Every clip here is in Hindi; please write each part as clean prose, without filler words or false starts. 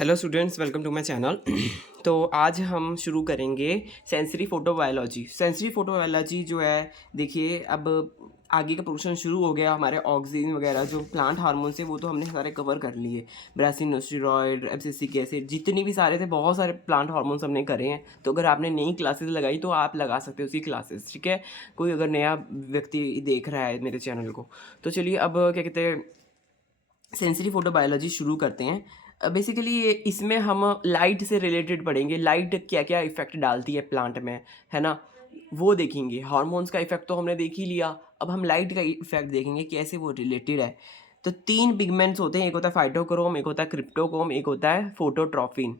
Hello students, welcome to my channel. तो आज हम शुरू करेंगे सेंसरी फोटोबायोलॉजी। सेंसरी फोटोबायोलॉजी जो है, देखिए अब आगे का पोर्शन शुरू हो गया। हमारे ऑक्सीजन वगैरह जो प्लांट हार्मोन्स है वो तो हमने सारे कवर कर लिए। ब्रासिनोस्टेरॉइड, एब्सिसिक एसिड, जितनी भी सारे थे, बहुत सारे प्लांट हार्मोन्स हमने करे हैं। तो अगर आपने नई क्लासेस लगाई तो आप लगा सकते हो उसी क्लासेस, ठीक है। कोई अगर नया व्यक्ति देख रहा है मेरे चैनल को, तो चलिए अब क्या कहते हैं, सेंसरी फोटोबायोलॉजी शुरू करते हैं। बेसिकली इसमें हम लाइट से रिलेटेड पढ़ेंगे। लाइट क्या क्या इफेक्ट डालती है प्लांट में, है ना, वो देखेंगे। हार्मोन्स का इफेक्ट तो हमने देख ही लिया, अब हम लाइट का इफेक्ट देखेंगे कैसे वो रिलेटेड है। तो तीन पिगमेंट्स होते हैं, एक होता है फाइटोक्रोम, एक होता है क्रिप्टोक्रोम, एक होता है फोटोट्रॉपिन,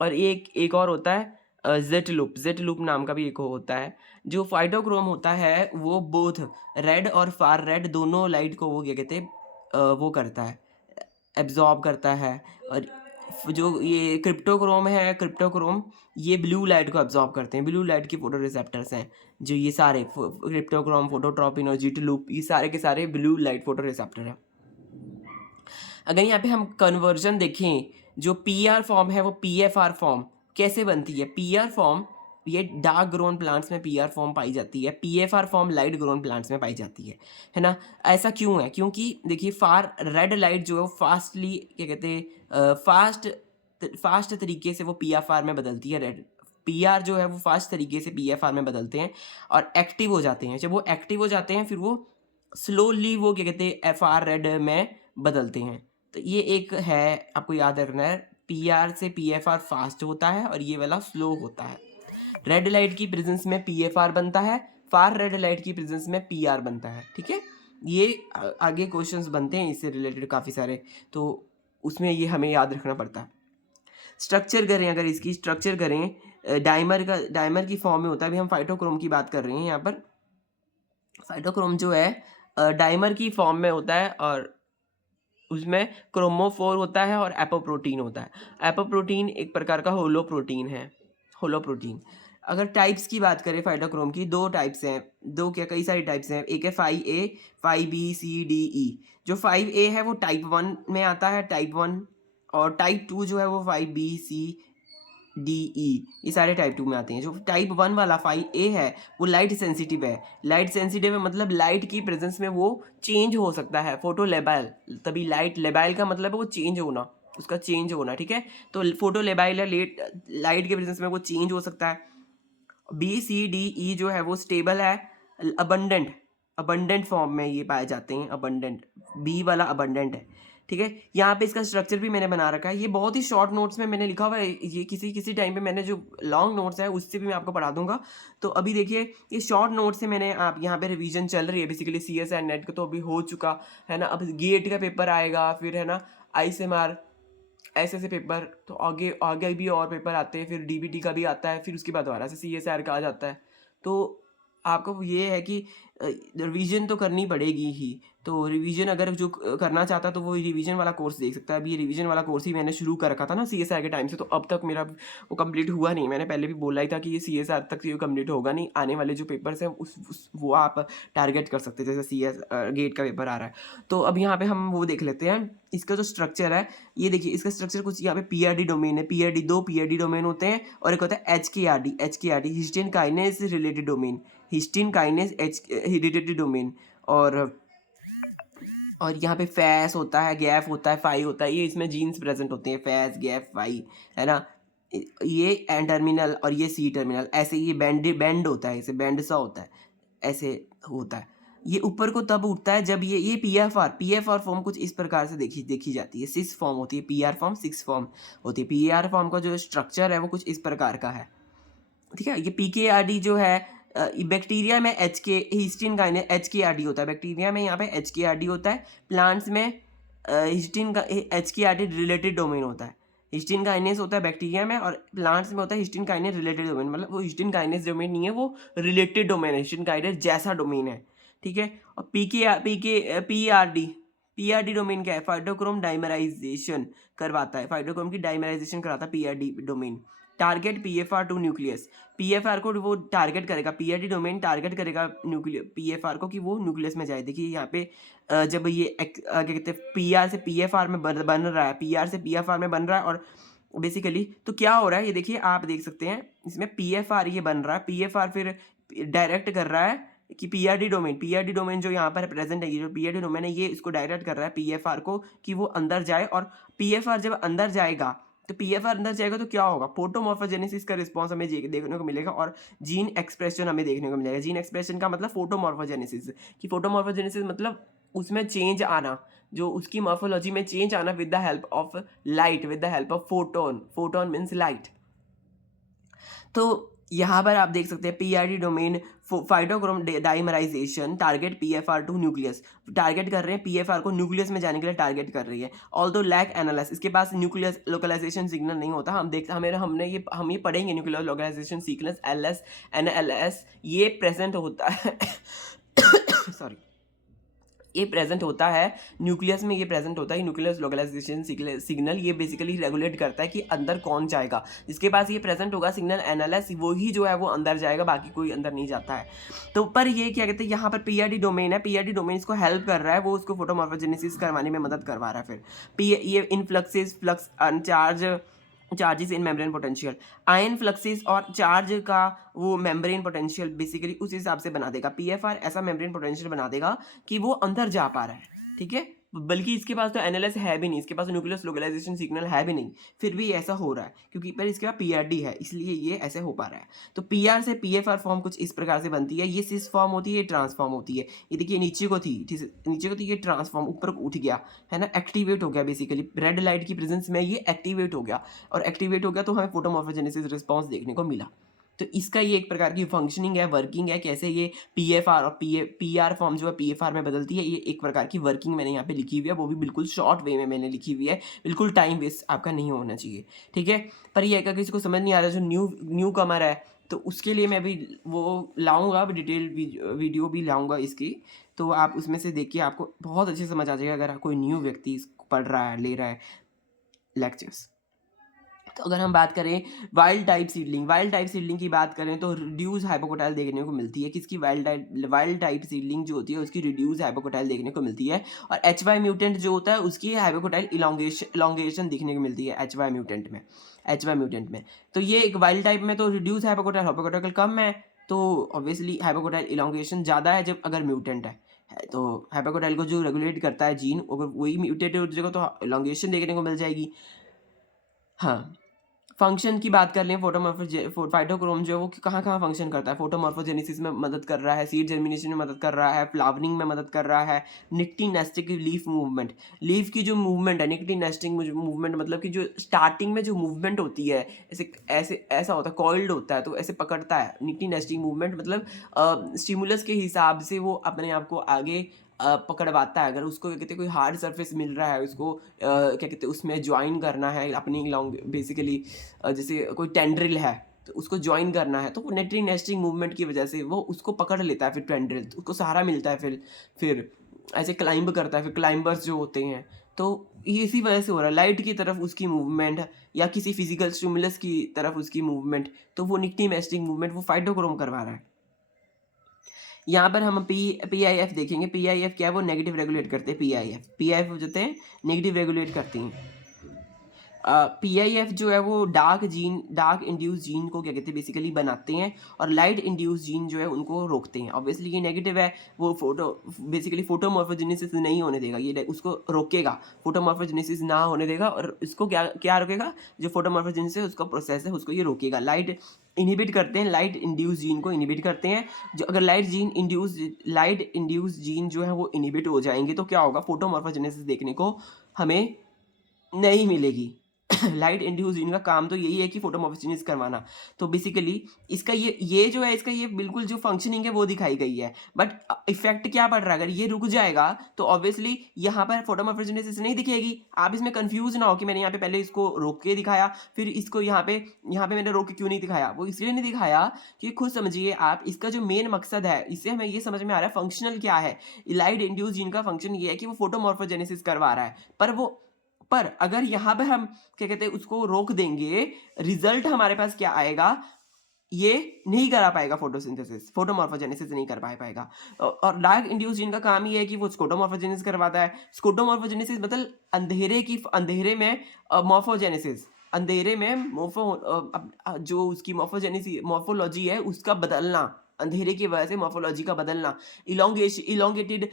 और एक और होता है जेट लूप। जेट लूप नाम का भी एक होता है। जो फाइटोक्रोम होता है वो बोथ रेड और फार रेड दोनों लाइट को वो क्या कहते हैं, वो करता है, एब्जॉर्ब करता है। और जो ये क्रिप्टोक्रोम है, क्रिप्टोक्रोम ये ब्लू लाइट को एब्जॉर्ब करते हैं। ब्लू लाइट की फोटो रिसेप्टर्स हैं जो ये सारे क्रिप्टोक्रोम, फोटोट्रॉपिन और जीट लूप, ये सारे के सारे ब्लू लाइट फोटो रिसेप्टर हैं। अगर यहाँ पे हम कन्वर्जन देखें, जो पी आर फॉर्म है वो पी एफ आर फॉर्म कैसे बनती है। पी आर फॉर्म ये डार्क ग्रोन प्लांट्स में पी आर फॉर्म पाई जाती है, P F R form light grown plants में पाई जाती है ना। ऐसा क्यों है? क्योंकि देखिए फार रेड लाइट जो है वो फास्टली क्या कहते हैं, फास्ट तरीके से वो पी एफ आर में बदलती है। रेड पी आर जो है वो फास्ट तरीके से पी एफ आर में बदलते हैं और एक्टिव हो जाते हैं। जब वो एक्टिव हो जाते हैं फिर वो स्लोली वो क्या कहते हैं, एफ आर रेड में बदलते हैं। तो ये एक है, आपको याद रखना है, पी आर से पी एफ आर फास्ट होता है और ये वाला स्लो होता है। रेड लाइट की प्रेजेंस में पी एफ आर बनता है, फार रेड लाइट की प्रेजेंस में पी आर बनता है, ठीक है। ये आगे क्वेश्चंस बनते हैं इससे रिलेटेड काफ़ी सारे, तो उसमें ये हमें याद रखना पड़ता है। स्ट्रक्चर करें, अगर इसकी स्ट्रक्चर करें, डाइमर की फॉर्म में होता है। अभी हम फाइटोक्रोम की बात कर रहे हैं यहाँ पर। फाइटोक्रोम जो है डाइमर की फॉर्म में होता है और उसमें क्रोमोफोर होता है और एपोप्रोटीन होता है। एपोप्रोटीन एक प्रकार का होलो प्रोटीन है, होलो प्रोटीन। अगर टाइप्स की बात करें फाइटोक्रोम की, दो टाइप्स हैं, दो क्या कई सारी टाइप्स हैं। एक है 5A, 5B, C, D, E। जो 5A है वो टाइप 1 में आता है, टाइप 1। और टाइप 2 जो है वो 5B, C, D, E, ये सारे टाइप 2 में आते हैं। जो टाइप 1 वाला 5A है वो लाइट सेंसिटिव है। लाइट सेंसिटिव है मतलब लाइट की प्रेजेंस में वो चेंज हो सकता है, फोटो लेबाइल। तभी लाइट लेबाइल का मतलब है वो चेंज होना, उसका चेंज होना, ठीक है। तो फोटो लेबाइल है, लाइट के प्रेजेंस में वो चेंज हो सकता है। B, C, D, E जो है वो स्टेबल है, अबंडेंट अबंडेंट फॉर्म में ये पाए जाते हैं। अबंडेंट बी वाला अबंडेंट है, ठीक है। यहाँ पे इसका स्ट्रक्चर भी मैंने बना रखा है, ये बहुत ही शॉर्ट नोट्स में मैंने लिखा हुआ है। ये किसी किसी टाइम पे मैंने जो लॉन्ग नोट्स है उससे भी मैं आपको पढ़ा दूंगा। तो अभी देखिए ये शॉर्ट नोट से मैंने, आप यहाँ पे रिवीजन चल रही है बेसिकली। CSIR नेट का तो अभी हो चुका है ना, अब गेट का पेपर आएगा, फिर है ना ICMR ऐसे पेपर, तो आगे आगे भी और पेपर आते हैं। फिर DBT का भी आता है, फिर उसके बाद दोबारा से CSIR का आ जाता है। तो आपको ये है कि रिवीजन तो करनी पड़ेगी ही। तो रिवीजन अगर जो करना चाहता है तो वो रिवीजन वाला कोर्स देख सकता है। अभी ये रिवीजन वाला कोर्स ही मैंने शुरू कर रखा था ना CSIR के टाइम से, तो अब तक मेरा वो कंप्लीट हुआ नहीं। मैंने पहले भी बोला ही था कि ये CSIR तक ये कंप्लीट होगा नहीं। आने वाले जो पेपर्स हैं वो आप टारगेट कर सकते हैं, जैसे CS गेट का पेपर आ रहा है। तो अब यहाँ पे हम वो देख लेते हैं इसका जो स्ट्रक्चर है। ये देखिए इसका स्ट्रक्चर कुछ यहाँ पे PRD डोमेन है। दो PRD डोमेन होते हैं और एक होता है HKRD, histidine kinase related domain, histidine kinase related domain. और यहाँ पे फैस होता है, गैफ होता है, फाई होता है। ये इसमें जीन्स प्रेजेंट होते हैं, फैस, गैफ, फाई, है ना। ये एन टर्मिनल और ये C टर्मिनल, ऐसे ये बैंड होता है, ऐसे बैंड सा होता है, ऐसे होता है। ये ऊपर को तब उठता है जब ये PFR फॉर्म कुछ इस प्रकार से देखी जाती है। 6 फॉर्म होती है PR फॉर्म, 6 फॉर्म होती है। PR फॉर्म का जो स्ट्रक्चर है वो कुछ इस प्रकार का है, ठीक है। ये PKRD जो है, बैक्टीरिया में हिस्टीन काइनेज HKRD होता है। बैक्टीरिया में यहाँ पे HKRD होता है। प्लांट्स में हिस्टीन का HKRD रिलेटेड डोमेन होता है। हिस्टीन काइनेज होता है बैक्टीरिया में और प्लांट्स में होता है हिस्टीन काइनेज रिलेटेड डोमेन। मतलब वो हिस्टीन काइनेज डोमेन नहीं है, वो रिलेटेड डोमेन है, हिस्टीन काइनेज जैसा डोमेन है, ठीक है। और PRD डोमेन क्या है? फाइटोक्रोम डाइमराइजेशन करवाता है, फाइटोक्रोम की डाइमराइजेशन कराता है PRD domain. Target PFR to nucleus, PFR को वो टारगेट करेगा, PRD डोमेन टारगेट करेगा PFR को कि वो न्यूक्लियस में जाए। देखिए यहाँ पे जब ये क्या कहते हैं PR से PFR में बन रहा है, PR से PFR में बन रहा है और बेसिकली तो क्या हो रहा है ये देखिए, आप देख सकते हैं इसमें पीएफआर ये बन रहा है, पीएफआर फिर डायरेक्ट कर रहा है कि पीआरडी डोमेन जो यहाँ पर प्रेजेंट है, ये जो पीआरडी डोमेन है ये इसको डायरेक्ट कर रहा है पीएफआर को कि वो अंदर जाए, और पीएफआर जब अंदर जाएगा तो पीएफआर अंदर जाएगा तो क्या होगा, फोटोमॉर्फोजेनेसिस का रिस्पॉन्स हमें देखने को मिलेगा और जीन एक्सप्रेशन हमें देखने को मिलेगा। जीन एक्सप्रेशन का मतलब फोटोमॉर्फोजेनेसिस, कि फोटोमॉर्फोजेनेसिस मतलब उसमें चेंज आना, जो उसकी मॉर्फोलॉजी में चेंज आना with the help of light, with the help of photon, photon means light. तो यहाँ पर आप देख सकते हैं PRD domain phytochrome dimerization target PFR to nucleus, target कर रहे हैं पीएफआर को न्यूक्लियस में जाने के लिए टारगेट कर रही है। ऑल्दो लैक एनालिस, इसके पास न्यूक्लियस लोकलाइजेशन सिग्नल नहीं होता। हम ये पढ़ेंगे nuclear localization sequence LS NLS ये प्रेजेंट होता है सॉरी, ये प्रेजेंट होता है न्यूक्लियस में, ये प्रेजेंट होता है न्यूक्लियस लोकलाइजेशन सिग्नल। ये बेसिकली रेगुलेट करता है कि अंदर कौन जाएगा, जिसके पास ये प्रेजेंट होगा सिग्नल एनालिस वही जो है वो अंदर जाएगा, बाकी कोई अंदर नहीं जाता है। तो पर ये क्या कहते हैं, यहाँ पर पीआरडी डोमेन है, पीआरडी डोमेन इसको हेल्प कर रहा है, वो उसको फोटोमॉर्फोजेनेसिस करवाने में मदद करवा रहा है। फिर ये influxes flux uncharged charges in membrane potential, ion fluxes और चार्ज का वो मेम्ब्रेन पोटेंशियल बेसिकली उस हिसाब से बना देगा। पीएफआर ऐसा मेम्ब्रेन पोटेंशियल बना देगा कि वो अंदर जा पा रहा है, ठीक है। बल्कि इसके पास तो एनएलएस है भी नहीं, इसके पास न्यूक्लियस लोकलाइजेशन सिग्नल है भी नहीं, फिर भी ऐसा हो रहा है क्योंकि पर इसके पास पीआरडी है, इसलिए ये ऐसे हो पा रहा है। तो पीआर से पीएफआर फॉर्म कुछ इस प्रकार से बनती है, ये सिस फॉर्म होती है, ये ट्रांसफॉर्म होती है। ये देखिए नीचे को थी, नीचे को थी, ये ट्रांसफॉर्म ऊपर को उठ गया है ना, एक्टिवेट हो गया बेसिकली रेड लाइट की प्रेजेंस में, ये एक्टिवेट हो गया, और एक्टिवेट हो गया तो हमें फोटोमॉर्फोजेनेसिस रिस्पॉन्स देखने को मिला। तो इसका ये एक प्रकार की फंक्शनिंग है, वर्किंग है, कैसे ये पीएफआर और पीआर फॉर्म जो है पीएफआर में बदलती है, ये एक प्रकार की वर्किंग मैंने यहाँ पे लिखी हुई है, वो भी बिल्कुल शॉर्ट वे में मैंने लिखी हुई है, बिल्कुल टाइम वेस्ट आपका नहीं होना चाहिए, ठीक है। पर ये अगर किसी को समझ नहीं आ रहा, जो न्यू कमर है, तो उसके लिए मैं भी वो लाऊंगा, डिटेल वीडियो भी लाऊंगा इसकी, तो आप उसमें से देखिए, आपको बहुत अच्छे समझ आ जाएगा अगर कोई न्यू व्यक्ति पढ़ रहा है, ले रहा है लेक्चर्स। तो अगर हम बात करें वाइल्ड टाइप सीडलिंग की बात करें तो रिड्यूस हाइपोकोटाइल देखने को मिलती है। किसकी? वाइल्ड टाइप सीडलिंग जो होती है उसकी रिड्यूस हाइपोकोटाइल देखने को मिलती है, और HY म्यूटेंट जो होता है उसकी हाइपोकोटाइल इलोंगेशन देखने को मिलती है HY म्यूटेंट में। तो ये एक वाइल्ड टाइप में तो रिड्यूस हाइपोकोटाइल कम है, तो ऑब्वियसली हाइपोकोटाइल इलोंगेशन ज़्यादा है जब अगर म्यूटेंट है। तो हाइपोकोटाइल को जो रेगुलेट करता है जीन, अगर वही म्यूटेट हो जाएगा तो इलोंगेशन देखने को मिल जाएगी। हाँ, फंक्शन की बात कर लें, फाइटोक्रोम जो है वो कहाँ कहाँ फंक्शन करता है, फोटोमॉर्फोजेनेसिस में मदद कर रहा है, सीड जर्मिनेशन में मदद कर रहा है, फ्लावरिंग में मदद कर रहा है, निक्टी नेस्टिंग लीफ मूवमेंट, लीफ की जो मूवमेंट है, निक्टी नेस्टिंग मूवमेंट मतलब कि जो स्टार्टिंग में जो मूवमेंट होती है, ऐसे ऐसे ऐसा होता है, कॉइल्ड होता है तो ऐसे पकड़ता है। निक्टी नेस्टिंग मूवमेंट मतलब स्टिमुलस के हिसाब से वो अपने आप को आगे पकड़वाता है। अगर उसको क्या कहते हैं कोई हार्ड सरफेस मिल रहा है, उसको क्या कहते हैं उसमें ज्वाइन करना है अपनी लॉन्ग बेसिकली, जैसे कोई टेंड्रिल है तो उसको ज्वाइन करना है, तो वो नेटरी नेस्टिंग मूवमेंट की वजह से वो उसको पकड़ लेता है, फिर टेंड्रिल तो उसको सहारा मिलता है, फिर ऐसे क्लाइंब करता है, फिर क्लाइंबर्स जो होते हैं, तो ये इसी वजह से हो रहा है। लाइट की तरफ उसकी मूवमेंट या किसी फिजिकल स्टिमुलस की तरफ उसकी मूवमेंट, तो वो निक्टी नेस्टिंग मूवमेंट वो फाइटोक्रोम करवा रहा है। यहाँ पर हम PIF देखेंगे। PIF क्या है? वो नेगेटिव रेगुलेट करते हैं। PIF हो जाते हैं नेगेटिव रेगुलेट करते हैं। PIF जो है वो डार्क इंड्यूस जीन को क्या कहते हैं बेसिकली बनाते हैं, और लाइट इंड्यूस जीन जो है उनको रोकते हैं। ऑब्वियसली ये नेगेटिव है, वो बेसिकली फोटोमॉर्फोजेनेसिस नहीं होने देगा, ये उसको रोकेगा, फोटोमॉर्फोजेनेसिस ना होने देगा, और इसको क्या रोकेगा? जो फोटोमॉर्फोजेनेसिस उसका प्रोसेस है उसको ये रोकेगा। लाइट इनहिबिट करते हैं, लाइट इंड्यूस जीन को इनहिबिट करते हैं। जो अगर लाइट इंड्यूस जीन जो है वो इनहिबिट हो जाएंगे तो क्या होगा? फोटोमॉर्फोजेनेसिस देखने को हमें नहीं मिलेगी। लाइट इंड्यूस जीन का काम तो यही है कि फोटोमॉर्फोजेनेसिस करवाना। तो बेसिकली इसका ये जो है, इसका ये बिल्कुल जो फंक्शनिंग है वो दिखाई गई है, बट इफेक्ट क्या पड़ रहा है? अगर ये रुक जाएगा तो ऑब्वियसली यहाँ पर फोटोमॉर्फोजेनेसिस नहीं दिखेगी। आप इसमें कंफ्यूज ना हो कि मैंने यहाँ पे पहले इसको रोक के दिखाया, फिर इसको यहाँ पे मैंने रोक के क्यों नहीं दिखाया। वो इसलिए नहीं दिखाया कि खुद समझिए आप, इसका जो मेन मकसद है, इससे हमें ये समझ में आ रहा है फंक्शनल क्या है। लाइट इंड्यूस जीन का फंक्शन ये है कि वो फोटोमॉर्फोजेनेसिस करवा रहा है, पर अगर यहाँ पे हम क्या कहते हैं उसको रोक देंगे, रिजल्ट हमारे पास क्या आएगा? ये नहीं करा पाएगा फोटोसिंथेसिस, फोटोमॉर्फोजेनेसिस नहीं कर पाएगा। और डार्क इंड्यूस जीन का काम ही है कि वो स्कोटोमॉर्फोजेनेसिस करवाता है। स्कोटोमॉर्फोजेनेसिस मतलब अंधेरे में मॉर्फोजेनेसिस, अंधेरे में जो उसकी मॉर्फोलॉजी है उसका बदलना, अंधेरे की वजह से मॉर्फोलॉजी का बदलना, इलोंगेटेड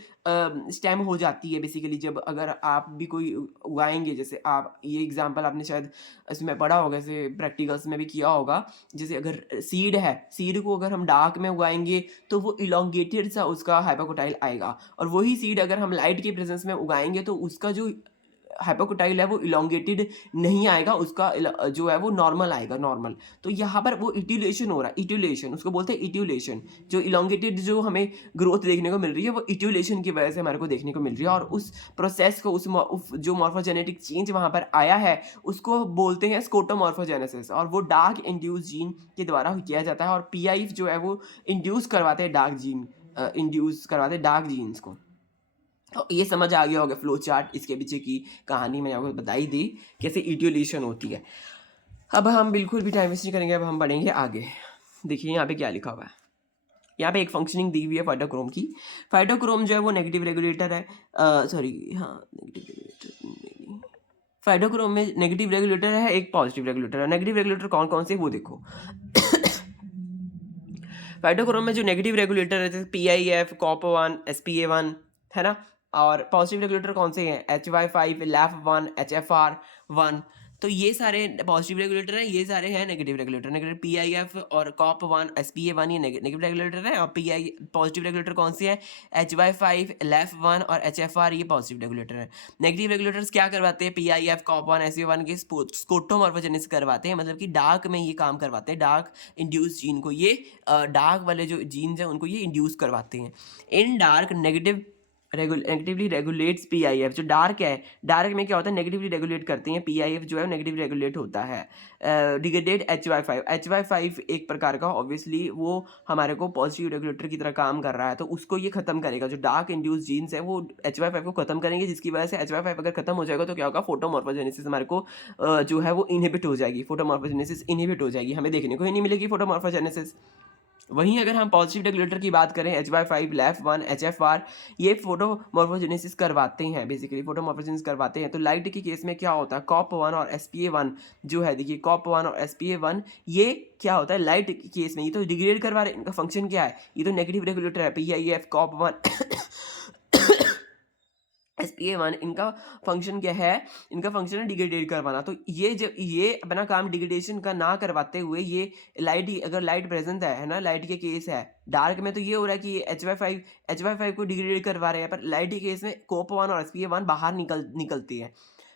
स्टेम हो जाती है बेसिकली। जब अगर आप भी कोई उगाएंगे, जैसे आप ये एग्जांपल आपने शायद इसमें पढ़ा होगा, जैसे प्रैक्टिकल्स में भी किया होगा। जैसे अगर सीड है, सीड को अगर हम डार्क में उगाएंगे तो वो इलोंगेटेड सा उसका हाइपोकोटाइल आएगा, और वही सीड अगर हम लाइट के प्रेजेंस में उगाएंगे तो उसका जो हाइपोकोटाइल है वो इलोंगेटेड नहीं आएगा, उसका जो है वो नॉर्मल आएगा, नॉर्मल। तो यहाँ पर वो इट्यूलेशन हो रहा है, इट्यूलेशन उसको बोलते हैं, इट्यूलेशन। जो इलोंगेटेड जो हमें ग्रोथ देखने को मिल रही है वो इट्यूलेशन की वजह से हमारे को देखने को मिल रही है, और उस प्रोसेस को जो मॉर्फोजेनेटिक चेंज वहाँ पर आया है उसको बोलते हैं स्कोटोमॉर्फोजेनेसिस, और वो डार्क इंड्यूस जीन के द्वारा किया जाता है। और PIF जो है वो इंड्यूस करवाते हैं डार्क जीन, इंड्यूस करवाते हैं डार्क जीन्स को। तो ये समझ आ गया होगा फ्लो चार्ट, इसके पीछे की कहानी मैंने आपको बताई दी कैसे इट्यूलेशन होती है। अब हम बिल्कुल भी टाइम वेस्ट नहीं करेंगे, अब हम बढ़ेंगे आगे। देखिए यहाँ पे क्या लिखा हुआ है, यहाँ पे एक फंक्शनिंग दी हुई है फाइटोक्रोम की। फाइटोक्रोम जो है वो नेगेटिव रेगुलेटर है, सॉरी हाँ नेगेटिव रेगुलेटर, फाइटोक्रोम में नेगेटिव रेगुलेटर है, एक पॉजिटिव रेगुलेटर है। नेगेटिव रेगुलेटर कौन कौन से वो देखो। फाइटोक्रोम में जो नेगेटिव रेगुलेटर है जैसे PIF, COP1, SPA1 है ना, और पॉजिटिव रेगुलेटर कौन से हैं, HY5, LAF1, HFR1। तो ये सारे पॉजिटिव रेगुलेटर हैं, ये सारे हैं नेगेटिव रेगुलेटर। नेगेटिव PIF और COP1, SPA1 ये नेगेटिव रेगुलेटर हैं, और पॉजिटिव रेगुलेटर कौन से हैं, HY5, LAF1 और HFR ये पॉजिटिव रेगुलेटर हैं। नेगेटिव रेगुलेटर्स क्या करवाते हैं, PIF, COP1, SPA1 के स्कोटोमॉर्फोजेनेसिस करवाते हैं, मतलब कि डार्क में ये काम करवाते हैं, डार्क इंड्यूस जीन को ये डार्क वाले जो जीन्स हैं उनको ये इंड्यूस करवाते हैं। इन डार्क नेगेटिवली रेगुलेट्स PIF। जो डार्क है, डार्क में क्या होता है, नेगेटिवली रेगुलेट करते हैं, PIF जो है नेगेटिव रेगुलेट होता है। डिग्रेडेड HY5 एक प्रकार का ऑब्वियसली वो हमारे को पॉजिटिव रेगुलेटर की तरह काम कर रहा है, तो उसको ये खत्म करेगा। जो डार्क इंड्यूस जीन्स है वो HY5 को खत्म करेंगे, जिसकी वजह से HY5 अगर खत्म हो जाएगा तो क्या होगा, फोटोमॉर्फोजेनेसिस हमारे को जो है वो इनहिबिट हो जाएगी, फोटोमॉर्फोजेनेसिस इनहिबिट हो जाएगी, हमें देखने को ही नहीं मिलेगी फोटोमॉर्फोजेनेसिस। वहीं अगर हम पॉजिटिव रेगुलेटर की बात करें, HY5, LAF1, HFR ये फोटोमॉर्फोजेनेसिस करवाते हैं, बेसिकली फोटोमॉर्फोजेनेसिस करवाते हैं। तो लाइट के केस में क्या होता है, COP1 और SPA1 जो है, देखिए COP1 और SPA1 ये क्या होता है लाइट के केस में, ये तो डिग्रेड करवा रहे हैं, इनका फंक्शन क्या है, ये तो नेगेटिव रेगुलेटर है। PIF, COP1 SPA1 इनका फंक्शन क्या है, इनका फंक्शन है डिग्रेडेट करवाना। तो ये जब ये अपना काम डिग्रेडेशन का ना करवाते हुए, ये लाइट, अगर लाइट प्रेजेंट है ना, लाइट के केस है, डार्क में तो ये हो रहा है कि HY5 को डिग्रेडेट करवा रहे हैं, पर लाइट के केस में COP1 और SPA1 बाहर निकलती है,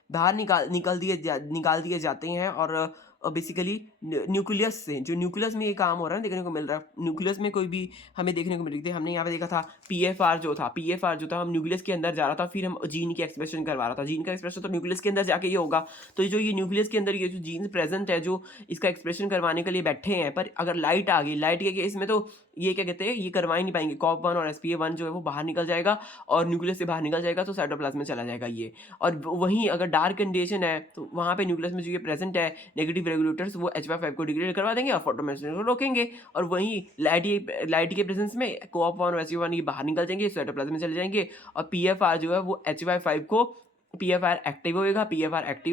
बाहर निकाल दिए जाते हैं, और बेसिकली न्यूक्लियस से, जो न्यूक्लियस में ये काम हो रहा है देखने को मिल रहा है। न्यूक्लियस में कोई भी हमें देखने को मिल रही थी, हमने यहाँ पे देखा था PFR जो था, हम न्यूक्लियस के अंदर जा रहा था, फिर हम जीन की एक्सप्रेशन करवा रहा था। जीन का एक्सप्रेशन तो न्यूक्लियस के अंदर जाके ही होगा। तो जो ये न्यूक्लियस के अंदर ये जो जीन प्रेजेंट है, जो इसका एक्सप्रेशन करवाने के लिए बैठे हैं, पर अगर लाइट आ गई, लाइट के केस में तो ये क्या कहते हैं, ये करवा ही नहीं पाएंगे। COP1 और SPA1 जो है वो बाहर निकल जाएगा, और न्यूक्लियस से बाहर निकल जाएगा तो साइटोप्लाज्म में चला जाएगा ये। और वहीं अगर डार्क कंडीशन है तो वहाँ पे न्यूक्लियस में जो ये प्रेजेंट है नेगेटिव रेगुलेटर्स, वो HY5 को डिग्रेड करवा देंगे और फोटोमेसेंस को रोकेंगे। और वहीं लाइट के प्रेजेंस में COP1 और SPA1 ये बाहर निकल जाएंगे, साइटोप्लाज्म में चले जाएंगे, और PFR जो है वो HY5 को PFR एक्टिव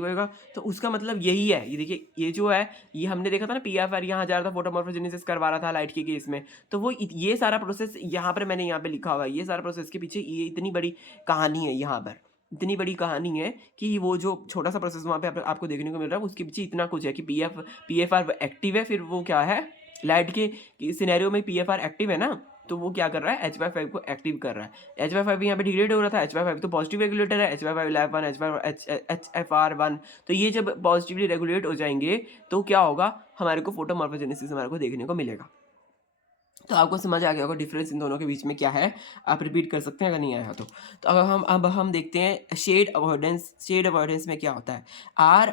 होएगा। तो उसका मतलब यही है, ये देखिए, ये जो है, ये हमने देखा था ना, PFR यहाँ जा रहा था, फोटोमॉर्फोजेनेसिस करवा रहा था लाइट के केस में। तो वो ये सारा प्रोसेस यहाँ पर मैंने यहाँ पे लिखा हुआ है, ये सारा प्रोसेस के पीछे ये इतनी बड़ी कहानी है, यहाँ पर इतनी बड़ी कहानी है कि वो जो छोटा सा प्रोसेस वहाँ पे आपको देखने को मिल रहा है, उसके पीछे इतना कुछ है कि PFR एक्टिव है, फिर वो क्या है, लाइट के सिनेरियो में PFR एक्टिव है ना, तो वो क्या कर रहा है, HY5 को एक्टिव कर रहा है। HY5 यहाँ पे डिग्रेड हो रहा था, HY5 तो पॉजिटिव रेगुलेटर है, HY5 LAF1, HFR1। तो ये जब पॉजिटिवली रेगुलेट हो जाएंगे तो क्या होगा, हमारे को फोटोमॉर्फोजेनेसिस हमारे को देखने को मिलेगा। तो आपको समझ आ गया होगा डिफरेंस इन दोनों के बीच में क्या है, आप रिपीट कर सकते हैं अगर नहीं आया तो। अब हम देखते हैं शेड अवॉइडेंस में क्या होता है, R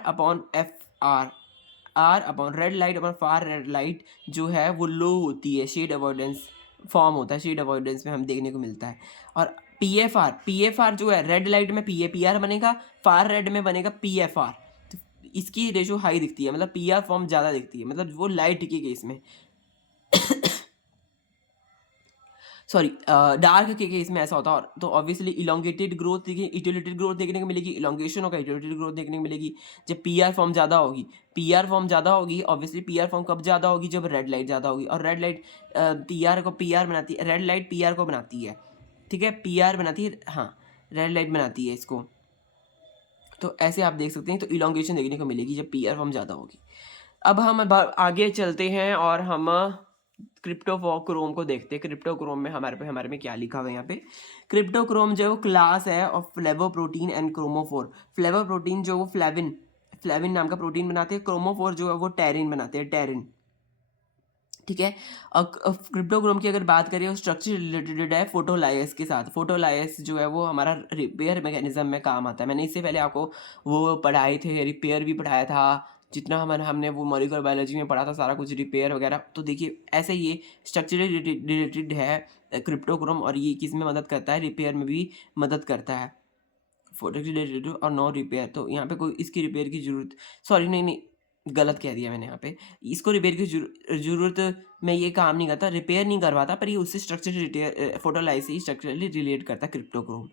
upon red light upon far red light जो है वो लो होती है, शेड अवॉइडेंस फॉर्म होता है, शेड अवॉइडेंस में हम देखने को मिलता है। और PFR जो है, रेड लाइट में PR बनेगा, फार रेड में बनेगा PFR। तो इसकी रेशो हाई दिखती है, मतलब PR फॉर्म ज़्यादा दिखती है, मतलब वो लाइट के केस में। सॉरी, डार्क के केस में ऐसा होता है, और तो ऑब्वियसली इलोंगेटेड ग्रोथ देखिए, इटरेटिव ग्रोथ देखने को मिलेगी, इलोंगेशन होगा, इटरेटिव ग्रोथ देखने को मिलेगी जब पीआर फॉर्म ज़्यादा होगी। पीआर फॉर्म ज़्यादा होगी, ऑब्वियसली पीआर फॉर्म कब ज़्यादा होगी, जब रेड लाइट ज़्यादा होगी, और रेड लाइट पीआर बनाती है, रेड लाइट पीआर को बनाती है, ठीक है, पीआर बनाती है, हाँ, रेड लाइट बनाती है इसको। तो ऐसे आप देख सकते हैं, तो इलोंगेशन देखने को मिलेगी जब पीआर फॉर्म ज़्यादा होगी। अब हम आगे चलते हैं और हम क्रिप्टोक्रोम को देखते हैं। क्रिप्टोक्रोम में हमारे में क्या लिखा हुआ है यहाँ पे। क्रिप्टोक्रोम जो है वो क्लास है of flavoprotein and chromophore. Flavoprotein जो वो फ्लेविन फ्लेविन नाम का प्रोटीन बनाते हैं, क्रोमोफोर जो है वो टेरिन बनाते हैं, टेरिन, ठीक है। क्रिप्टोक्रोम की अगर बात करें, वो स्ट्रक्चर रिलेटेड है फोटोलाइस के साथ। फोटोलाइस जो है वो हमारा रिपेयर मैकेनिज्म में काम आता है। मैंने इससे पहले आपको वो पढ़ाए थे, रिपेयर भी पढ़ाया था, जितना हमने वो मॉलिक्यूलर बायोलॉजी में पढ़ा था सारा कुछ रिपेयर वगैरह। तो देखिए ऐसे ये स्ट्रक्चरली रिलेटेड है क्रिप्टोक्रोम, और ये किस में मदद करता है, रिपेयर में भी मदद करता है। फोटो रिलेटेड और नो रिपेयर, तो यहाँ पे कोई इसकी रिपेयर की जरूरत, सॉरी नहीं, गलत कह दिया मैंने यहाँ पे। इसको रिपेयर की जरूरत में ये काम नहीं करता, रिपेयर नहीं करवाता, पर ये उससे स्ट्रक्चर फोटोलाइज से ही स्ट्रक्चरली रिलेट करता है क्रिप्टोक्रोम।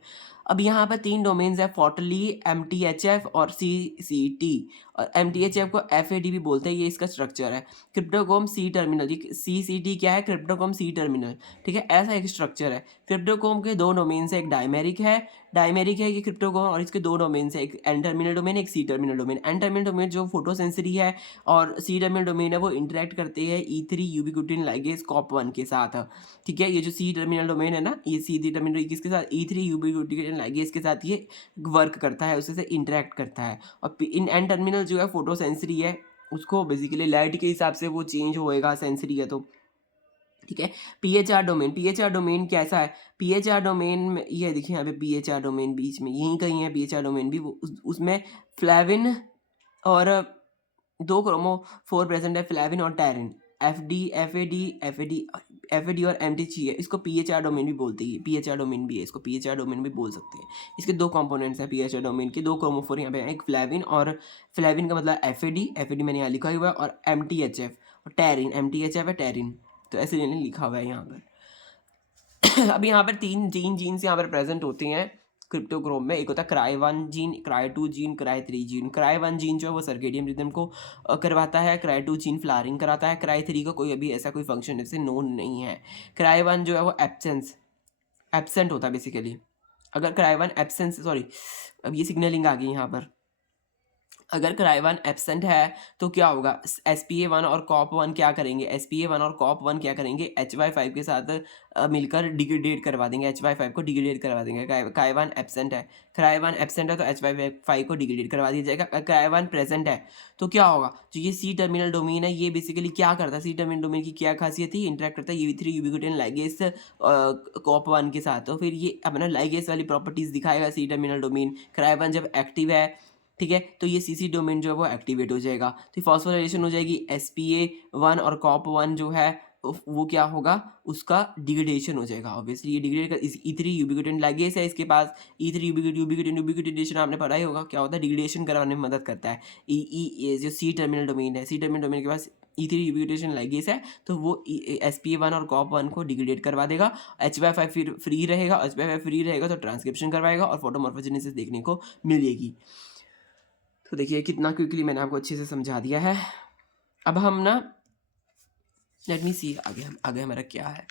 अब यहाँ पर 3 डोमेन्स है, फोर्टली, MTHF और CCT। और MTHF को FAD भी बोलते हैं, ये इसका स्ट्रक्चर है। क्रिप्टोक्रोम C टर्मिनल, ये CCT क्या है, क्रिप्टोक्रोम C टर्मिनल, ठीक है, ऐसा एक स्ट्रक्चर है। क्रिप्टोक्रोम के 2 डोमेन्स है, एक डायमेरिक है ये क्रिप्टोक्रोम, और इसके 2 डोमेन्स है, एक एन टर्मिनल डोमेन, एक C terminal domain. N terminal domain जो फोटोसेंसरी है, और सी टर्मिनल डोमेन है वो इंटरेक्ट करते हैं E3 यूबिक्विटिन लाइगेज COP1 के साथ, ठीक है। ये जो सी टर्मिनल डोमेन है ना, ये सी टर्मिनल किसके साथ, E3 यूबिक्विटिन लाइगेज के साथ ये वर्क करता है, उससे इंटरेक्ट करता है। और इन एन टर्मिनल जो है फोटोसेंसरी है, उसको बेसिकली लाइट के हिसाब से वो चेंज होएगा, सेंसरी है तो, ठीक है। पीएचआर डोमेन कैसा है, पीएचआर डोमेन में ये देखिए यहाँ पे पीएचआर डोमेन बीच में यहीं कहीं है, पीएचआर डोमेन भी उसमें फ्लेविन और 2 क्रोमोफोर प्रेजेंट है, फ्लेविन और टेरिन। एफएडी और एमटीची है, इसको पीएचआर डोमेन भी बोलते हैं, पीएचआर डोमेन भी है, इसको पीएचआर डोमेन भी बोल सकते हैं। इसके 2 कंपोनेंट्स हैं पीएचआर डोमेन के, 2 क्रोमोफोर यहाँ पे हैं, एक फ्लेविन, और फ्लेविन का मतलब एफएडी मैंने यहाँ लिखा हुआ है, और एमटीएचएफ और टेरिन, एमटीएचएफ है टेरिन, तो ऐसे मैंने लिखा हुआ है यहाँ पर। अब यहाँ पर 3 जीन्स यहाँ पर प्रेजेंट होते हैं क्रिप्टोक्रोम में। एक होता है cry 1 gene, cry 2 gene, cry 3 gene. Cry 1 gene जो है वो सर्केडियन रिदम को करवाता है, क्राई 2 जीन फ्लावरिंग कराता है, क्राई 3 का कोई अभी ऐसा कोई फंक्शन इससे नोन नहीं है। क्राई 1 जो है वो एब्सेंट होता है बेसिकली। अगर क्राई 1 एब्सेंस, सॉरी अब ये सिग्नलिंग आ गई यहाँ पर, अगर क्राई 1 एब्सेंट है तो क्या होगा, SPA1 और COP1 क्या करेंगे, SPA1 और COP1 क्या करेंगे, HY5 के साथ मिलकर डिग्रेडेट करवा देंगे, HY5 को डिग्रेडेट करवा देंगे। क्राई 1 एब्सेंट है, क्राई 1 एब्सेंट है तो HY5 को डिग्रेडेट करवा दिया जाएगा। क्राई 1 प्रेजेंट है तो क्या होगा, जो ये सी टर्मिनल डोमेन है, ये बेसिकली क्या करता है, सी टर्मिनल डोमेन की क्या खासियत है, इंटरेक्ट करता है U3 यूबिक्विटिन लाइगेज COP1 के साथ, तो फिर ये अपना लाइगेज वाली प्रॉपर्टीज दिखाएगा सी टर्मिनल डोमेन। क्राई 1 जब एक्टिव है, ठीक है, तो ये सीसी डोमेन जो है वो एक्टिवेट हो जाएगा, तो फॉस्फोराइलेशन हो जाएगी, SPA1 और COP1 जो है वो क्या होगा, उसका डिग्रेडेशन हो जाएगा। ऑब्वियसली ये डिग्रेड कर, E3 यूबिक्विटिन लाइगेज है इसके पास, E3 यूबिक्विटिनेशन आपने पढ़ा ही होगा, क्या होता है, डिग्रेडेशन कराने में मदद करता है। जो सी टर्मिनल डोमेन है, सी टर्मिनल डोमेन के पास E3 यूबिक्विटिनेशन लाइगेज है, तो वो SPA1 और COP1 को डिग्रेड करवा देगा। HY5 फिर फ्री रहेगा, HY5 फ्री रहेगा तो ट्रांसक्रिप्शन करवाएगा और फोटोमॉर्फोजेनेसिस देखने को मिलेगी। तो देखिए कितना क्विकली मैंने आपको अच्छे से समझा दिया है। अब हम ना, लेट मी सी आगे हमारा क्या है,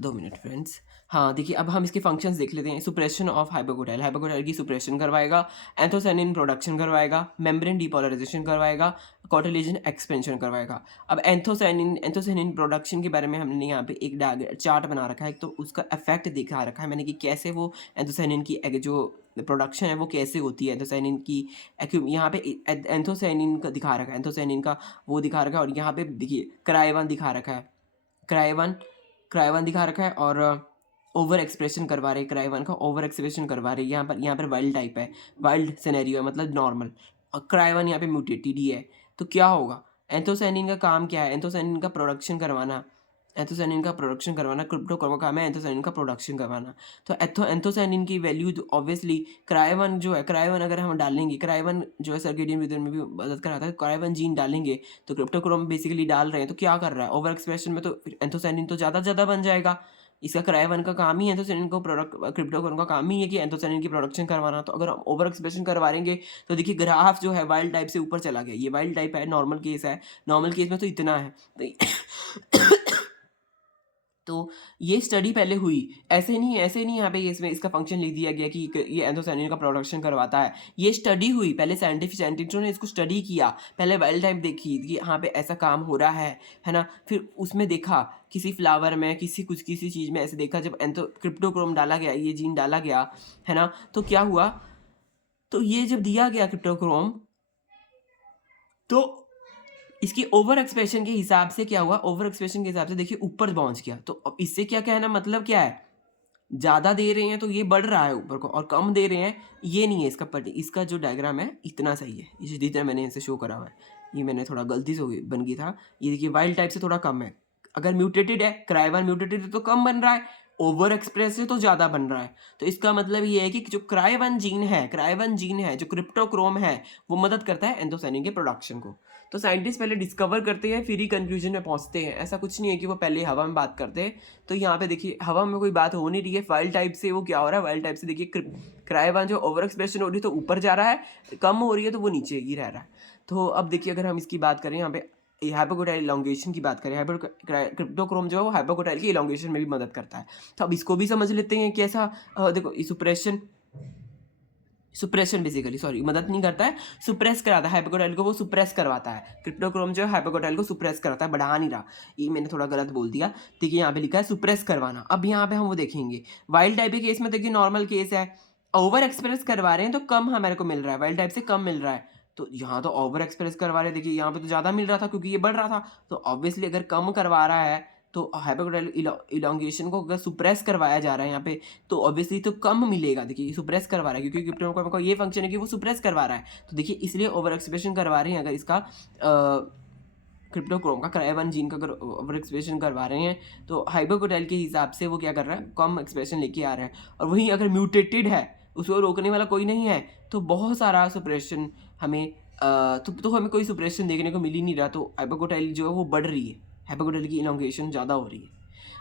2 मिनट फ्रेंड्स। हाँ देखिए, अब हम इसके फंक्शंस देख लेते हैं। सुप्रेशन ऑफ हाइपोकोटाइल की सुप्रेशन करवाएगा, एंथोसायनिन प्रोडक्शन करवाएगा, मेम्ब्रेन डिपोलराइजेशन करवाएगा, कार्टिलेजन एक्सपेंशन करवाएगा। अब एंथोसायनिन प्रोडक्शन के बारे में हमने यहाँ पे एक चार्ट बना रखा है, तो उसका इफेक्ट दिखा रखा है मैंने कि कैसे वो एंथोसायनिन की जो प्रोडक्शन है वो कैसे होती है, एंथोसायनिन की यहाँ पे एंथोसायनिन का दिखा रखा है, एंथोसायनिन का वो दिखा रखा है, और यहाँ पे देखिए क्राई 1 दिखा रखा है, क्राई 1 दिखा रखा है, और ओवर एक्सप्रेशन करवा रहे, क्राई 1 का ओवर एक्सप्रेशन करवा रहे। यहाँ पर वाइल्ड टाइप है, वाइल्ड सिनेरियो है, मतलब नॉर्मल, और क्राई 1 यहाँ पे म्यूटेटेड ही है। तो क्या होगा, एंथोसायनिन का काम क्या है, एंथोसायनिन का प्रोडक्शन करवाना, एंथोसायनिन का प्रोडक्शन करवाना, क्रिप्टोक्रोम का काम है एंथोसायनिन का प्रोडक्शन करवाना। तो एंथोसायनिन की वैल्यू ऑब्वियसली क्राई1 जो है, क्राई1 अगर हम डालेंगे, क्राई1 जो है सर्केडियन रिदम में भी मदद कराता है, क्राई1 जीन डालेंगे तो क्रिप्टोक्रोम बेसिकली डाल रहे हैं तो क्या कर रहा है, ओवर एक्सप्रेशन में तो एंथोसायनिन तो ज़्यादा बन जाएगा। इसका क्राई1 का काम ही एंथोसायनिन को प्रोडक्ट, क्रिप्टोक्रोम का काम ही है कि एंथोसायनिन की प्रोडक्शन करवाना। तो अगर हम ओवर एक्सप्रेशन करवाएंगे तो देखिए ग्राफ जो है वाइल्ड टाइप से ऊपर चला गया, ये वाइल्ड टाइप है, नॉर्मल केस है, नॉर्मल केस में तो इतना है। तो ये स्टडी पहले हुई, ऐसे नहीं यहाँ पे इसमें इसका फंक्शन लिख दिया गया कि ये एंथोसायनिन का प्रोडक्शन करवाता है। ये स्टडी हुई, पहले साइंटिस्टों ने इसको स्टडी किया, पहले वाइल्ड टाइप देखी कि यहाँ पे ऐसा काम हो रहा है ना। फिर उसमें देखा किसी फ्लावर में, किसी चीज़ में ऐसे देखा, जब क्रिप्टोक्रोम डाला गया, ये जीन डाला गया है ना, तो क्या हुआ, तो ये जब दिया गया क्रिप्टोक्रोम, तो इसकी ओवर एक्सप्रेशन के हिसाब से क्या हुआ, ओवर एक्सप्रेशन के हिसाब से देखिए ऊपर पहुंच गया। तो अब इससे क्या कहना मतलब क्या है, ज़्यादा दे रहे हैं तो ये बढ़ रहा है ऊपर को, और कम दे रहे हैं ये नहीं है। इसका जो डायग्राम है इतना सही है, ये जितना मैंने इसे शो करा हुआ है, ये मैंने थोड़ा गलती से बन गया था। ये देखिए वाइल्ड टाइप से थोड़ा कम है, अगर म्यूटेटेड है, क्राई1 म्यूटेटेड है तो कम बन रहा है, ओवर एक्सप्रेस है तो ज़्यादा बन रहा है। तो इसका मतलब ये है कि जो क्राई1 जीन है, जो क्रिप्टोक्रोम है, वो मदद करता है एंथोसायनिन के प्रोडक्शन को। तो साइंटिस्ट पहले डिस्कवर करते हैं, फिर ही कंक्लूजन में पहुंचते हैं। ऐसा कुछ नहीं है कि वो पहले हवा में बात करते हैं। तो यहाँ पे देखिए हवा में कोई बात हो नहीं रही है, वाइल्ड टाइप से वो क्या हो रहा है, वाइल्ड टाइप से देखिए क्राई1 जो ओवर एक्सप्रेशन हो रही है तो ऊपर जा रहा है, कम हो रही है तो वो नीचे ही रह रहा है। तो अब देखिए अगर हम इसकी बात करें, यहाँ पे हाइपोक्रोटाइल इलॉन्गेशन की बात करें, क्रिप्टोक्रोम जो है वो हाइपोक्रोटाइल की इलॉन्गेशन में भी मदद करता है। तो अब इसको भी समझ लेते हैं कि ऐसा देखो, सुप्रेशन बेसिकली, सॉरी, मदद नहीं करता है, सुप्रेस कराता है हाइपोक्रोटाइल को, वो सुप्रेस करवाता है। क्रिप्टोक्रोम जो है हाइपोक्रोटाइल को सुप्रेस कराता है, बढ़ा नहीं रहा। ये मैंने थोड़ा गलत बोल दिया, देखिए यहाँ पे लिखा है सुप्रेस करवाना। अब यहाँ पे हम वो देखेंगे वाइल्ड टाइप के केस में, देखिए नॉर्मल केस है, ओवर एक्सप्रेस करवा रहे हैं तो कम हमारे को मिल रहा है, वाइल्ड टाइप से कम मिल रहा है। तो यहाँ तो ओवर एक्सप्रेस करवा रहे हैं, देखिए यहाँ पे तो ज़्यादा मिल रहा था क्योंकि ये बढ़ रहा था। तो ऑब्वियसली अगर कम करवा रहा है तो हाइपोक्रोटाइल इलॉन्गेशन को अगर सुप्रेस करवाया जा रहा है यहाँ पे, तो ऑब्वियसली तो कम मिलेगा। देखिए सुप्रेस करवा रहा है क्योंकि क्रिप्टोक्रोम का ये फंक्शन है कि वो सुप्रेस करवा रहा है, तो देखिए इसलिए ओवर एक्सप्रेशन करवा रहे हैं। अगर इसका क्रिप्टोक्रोम का क्राई1 जीन का अगर ओवर एक्सप्रेशन करवा रहे हैं तो हाइपोक्रोटाइल के हिसाब से वो क्या कर रहा है, कम एक्सप्रेशन लेके आ रहा है। और वहीं अगर म्यूटेटेड है, उसको रोकने वाला कोई नहीं है, तो बहुत सारा सुप्रेशन हमें तो हमें कोई सुप्रेशन देखने को मिल ही नहीं रहा। तो हाइपोक्रोटाइल जो है वो बढ़ रही है, हाइपोक्रोटाइल की इलॉन्गेशन ज़्यादा हो रही है।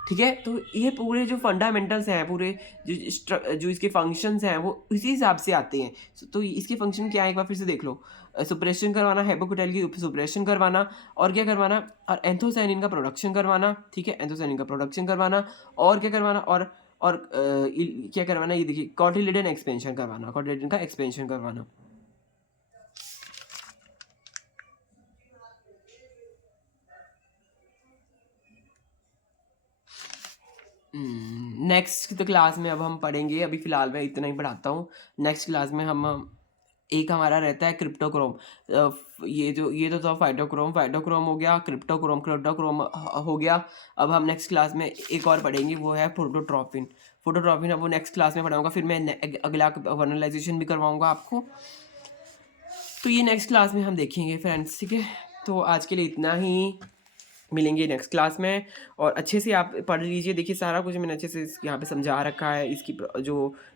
ठीक है, तो ये पूरे जो फंडामेंटल्स हैं, पूरे जो इसके फंक्शंस हैं वो इसी हिसाब से आते हैं। तो इसके फंक्शन क्या है, एक बार फिर से देख लो। सुप्रेशन करवाना, हाइपोक्रोटाइल की सुप्रेशन करवाना, और क्या करवाना, और एंथोसायनिन का प्रोडक्शन करवाना। ठीक है, एंथोसायनिन का प्रोडक्शन करवाना, और क्या करवाना, और क्या करवाना, ये देखिए कॉटिलिडन एक्सपेंशन करवाना, कॉटिलिडन का एक्सपेंशन करवाना। नेक्स्ट क्लास में अब हम पढ़ेंगे, अभी फ़िलहाल मैं इतना ही पढ़ाता हूँ। नेक्स्ट क्लास में हम एक हमारा रहता है क्रिप्टोक्रोम। ये तो था फाइटोक्रोम हो गया, क्रिप्टोक्रोम हो गया। अब हम नेक्स्ट क्लास में एक और पढ़ेंगे, वो है फोटोट्रॉपिन। अब वो नेक्स्ट क्लास में पढ़ाऊँगा, फिर मैं अगला वर्नलाइजेशन भी करवाऊँगा आपको। तो ये नेक्स्ट क्लास में हम देखेंगे फ्रेंड्स, ठीक है। तो आज के लिए इतना ही, मिलेंगे नेक्स्ट क्लास में। और अच्छे से आप पढ़ लीजिए, देखिए सारा कुछ मैंने अच्छे से यहाँ पे समझा रखा है, इसकी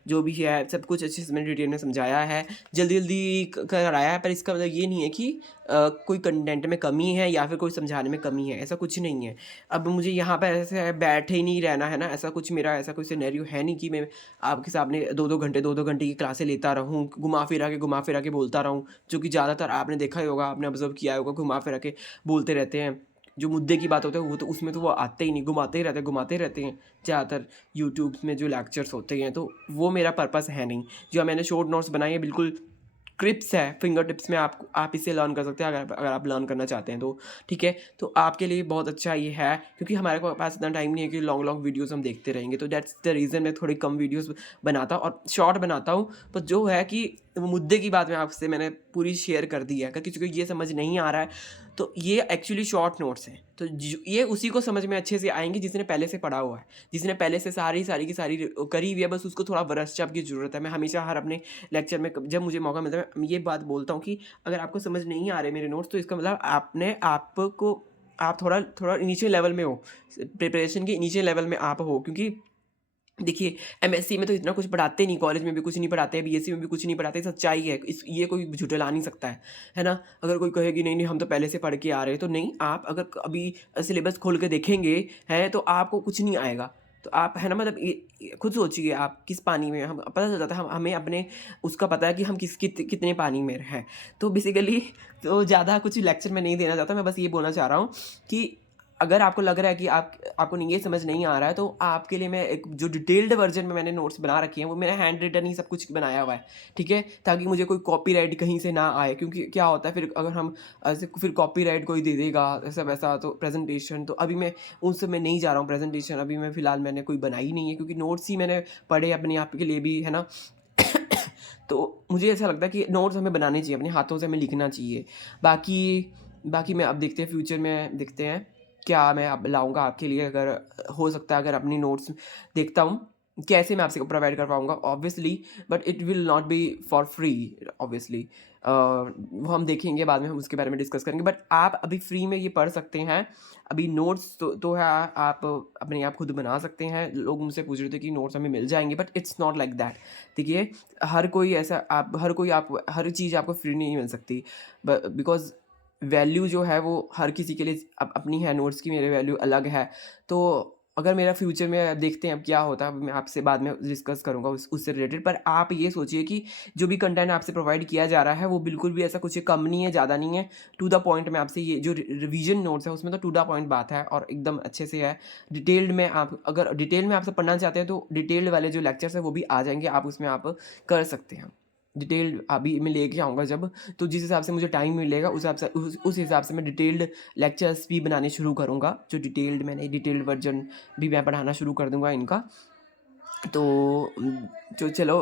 जो भी है सब कुछ अच्छे से मैंने डिटेल में समझाया है, जल्दी कराया है। पर इसका मतलब ये नहीं है कि कोई कंटेंट में कमी है या फिर कोई समझाने में कमी है, ऐसा कुछ नहीं है। अब मुझे यहाँ पर ऐसे बैठे ही नहीं रहना है ना, ऐसा कुछ मेरा ऐसा कोई सिनेरियो है नहीं कि मैं आपके सामने दो दो घंटे की क्लासें लेता रहूँ, घुमा फिरा के बोलता रहूँ, जो कि ज़्यादातर आपने देखा ही होगा, आपने ऑब्जर्व किया होगा, घुमा फिरा के बोलते रहते हैं। जो मुद्दे की बात होते हैं वो तो उसमें तो वो आते ही नहीं, घुमाते ही रहते हैं ज़्यादातर यूट्यूब में जो लेक्चर्स होते हैं। तो वो मेरा पर्पस है नहीं। जो मैंने शॉर्ट नोट्स बनाए हैं बिल्कुल क्रिप्स है, फिंगर टिप्स में आप इसे लर्न कर सकते हैं अगर आप लर्न करना चाहते हैं तो। ठीक है, तो आपके लिए बहुत अच्छा ये है, क्योंकि हमारे पास इतना टाइम नहीं है कि लॉन्ग वीडियोस हम देखते रहेंगे। तो दैट्स द रीज़न मैं थोड़ी कम वीडियोस बनाता हूँ और शॉर्ट बनाता हूँ। पर जो है कि वो मुद्दे की बात मैंने पूरी शेयर कर दी है। अगर किसी को ये समझ नहीं आ रहा है तो ये एक्चुअली शॉर्ट नोट्स हैं, तो ये उसी को समझ में अच्छे से आएंगे जिसने पहले से पढ़ा हुआ है, जिसने पहले से सारी की सारी करी हुई है, बस उसको थोड़ा ब्रशअप की ज़रूरत है। मैं हमेशा हर अपने लेक्चर में जब मुझे मौका मिलता है मैं ये बात बोलता हूँ कि अगर आपको समझ नहीं आ रहे मेरे नोट्स तो इसका मतलब आपने आपको आप थोड़ा थोड़ा नीचे लेवल में हो, प्रिपरेशन के नीचे लेवल में आप हो, क्योंकि देखिए एमएससी में तो इतना कुछ पढ़ाते नहीं, कॉलेज में भी कुछ नहीं पढ़ाते, बीएससी में भी कुछ नहीं पढ़ाते, सच्चाई है इस, ये कोई झुठला नहीं सकता है ना। अगर कोई कहे कि नहीं नहीं हम तो पहले से पढ़ के आ रहे हैं, तो नहीं, आप अगर अभी सिलेबस खोल के देखेंगे हैं तो आपको कुछ नहीं आएगा। तो आप है ना, मतलब खुद सोचिए आप किस पानी में, हम पता चल जाता है, हम हमें अपने उसका पता है कि हम कितने पानी में हैं। तो बेसिकली तो ज़्यादा कुछ लेक्चर में नहीं देना चाहता, मैं बस ये बोलना चाह रहा हूँ कि अगर आपको लग रहा है कि आपको नहीं, ये समझ नहीं आ रहा है, तो आपके लिए मैं एक जो डिटेल्ड वर्जन में मैंने नोट्स बना रखे हैं, वो मैंने हैंड रिटन ही सब कुछ बनाया हुआ है, ठीक है, ताकि मुझे कोई कॉपीराइट कहीं से ना आए। क्योंकि क्या होता है फिर अगर हम ऐसे फिर कॉपीराइट कोई दे देगा ऐसा वैसा, तो प्रेजेंटेशन तो अभी मैं उस समय नहीं जा रहा हूँ प्रेजेंटेशन, अभी मैं फ़िलहाल मैंने कोई बनाई नहीं है, क्योंकि नोट्स ही मैंने पढ़े अपने आप के लिए भी, है ना। तो मुझे ऐसा लगता है कि नोट्स हमें बनाने चाहिए, अपने हाथों से हमें लिखना चाहिए। बाकी बाकी मैं अब देखते हैं, फ्यूचर में देखते हैं क्या मैं अब लाऊंगा आपके लिए, अगर हो सकता है, अगर अपनी नोट्स देखता हूँ कैसे मैं आपसे प्रोवाइड कर पाऊँगा obviously, but it will not be for free obviously. वो हम देखेंगे बाद में, हम उसके बारे में डिस्कस करेंगे, बट आप अभी फ्री में ये पढ़ सकते हैं। अभी नोट्स तो है, आप अपने आप खुद बना सकते हैं। लोग मुझसे पूछ रहे थे कि नोट्स हमें मिल जाएंगे, but it's not like that. देखिए हर कोई ऐसा, आप हर चीज़ आपको फ्री नहीं मिल सकती, बिकॉज वैल्यू जो है वो हर किसी के लिए अपनी है, नोट्स की मेरी वैल्यू अलग है। तो अगर मेरा फ्यूचर में, अब देखते हैं अब क्या होता है, मैं आपसे बाद में डिस्कस करूँगा उससे रिलेटेड। पर आप ये सोचिए कि जो भी कंटेंट आपसे प्रोवाइड किया जा रहा है वो बिल्कुल भी ऐसा कुछ कम नहीं है, ज़्यादा नहीं है, टू द पॉइंट में आपसे ये जो रिवीजन नोट्स है उसमें तो टू द पॉइंट बात है और एकदम अच्छे से है। डिटेल्ड में आप अगर डिटेल में आपसे पढ़ना चाहते हैं तो डिटेल्ड वाले जो लेक्चर्स है वो भी आ जाएंगे, आप उसमें आप कर सकते हैं। डिटेल्ड अभी मैं लेके आऊँगा जब, तो जिस हिसाब से मुझे टाइम मिलेगा उस हिसाब से मैं डिटेल्ड लेक्चर्स भी बनाने शुरू करूँगा। जो डिटेल्ड वर्जन भी मैं पढ़ाना शुरू कर दूँगा इनका। तो जो चलो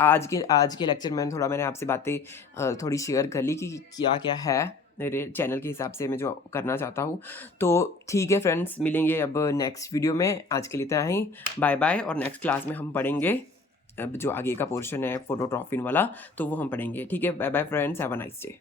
आज के लेक्चर में मैंने आपसे बातें थोड़ी शेयर कर ली कि क्या क्या है मेरे चैनल के हिसाब से मैं जो करना चाहता हूँ। तो ठीक है फ्रेंड्स, मिलेंगे अब नेक्स्ट वीडियो में। आज के लिए इतना ही, बाय बाय। और नेक्स्ट क्लास में हम पढ़ेंगे अब जो आगे का पोर्शन है फोटोट्रॉफिन वाला, तो वो हम पढ़ेंगे। ठीक है, bye bye friends, have a nice day.